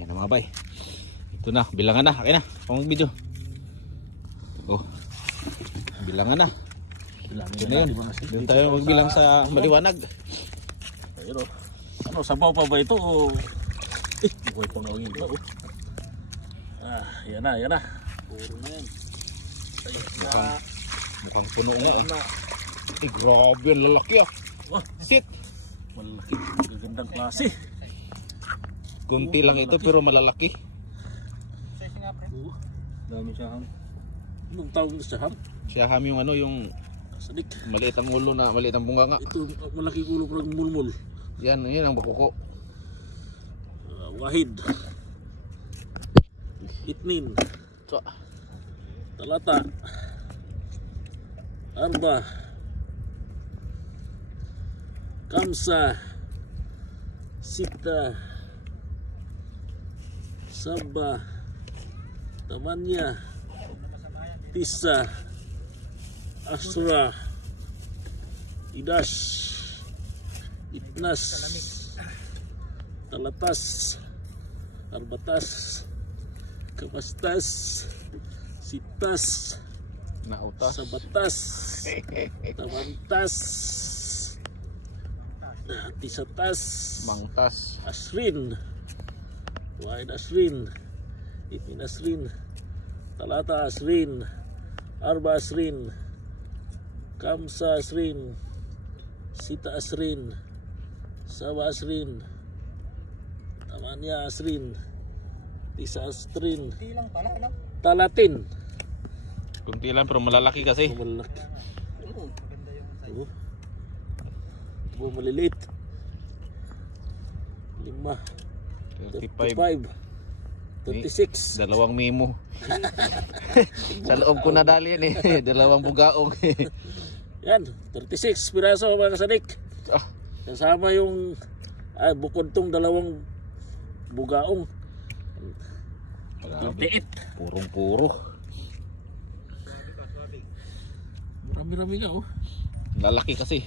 Yan na mga bay. Ito na, bilangan na. Okay na, pang video. Oh, bilangan na. Ito na yun. Doon tayo magbilang sa maliwanag. Pero, ano, sabaw pa ba ito o... buhay pang nawin ba? Yan na, yan na. Puro na yan. Mukhang puno nga. Grabe, ang lalaki ah. Sit. Malaki, gagandang klase. Kunti lang ito pero malalaki. Dami siyaham. Anong tawag na siyaham? Siyaham yung ano, yung Sadik. maliit ang ulo na, maliit ang bunga nga. Ito, malaki ulo parang mulmul. Yan ang bakuko. Wahid. Itnin. So, Talata. Arba. Kamsa. Sita. Saba. Tamanya. Tisa. Asra. Idas. Itnas. Talatas. Arbatas. Kapastas. Sitas. nautas. Sabatas. Tamantas. Tisatas. Mangtas. Asrin. Wahid Asrin. Itnin Asrin. Talata Asrin. Arba Asrin. Kamsa Asrin. Sita Asrin. Saba Asrin. Tamanya Asrin. Tisa Asrin. Talatin. Kunti lang pero malalaki kasi. Malaki. Oh, maliliit. 5. 35. 36. Dalawang memo. Sa loob ko nadali yan eh. Dalawang bugaong. Yan, 36 piraso mga kasadik. Ah, Kasama yung bukod tong dalawang bugaong. Liit. purong-puro. Marami-rami nga oh. Lalaki kasi.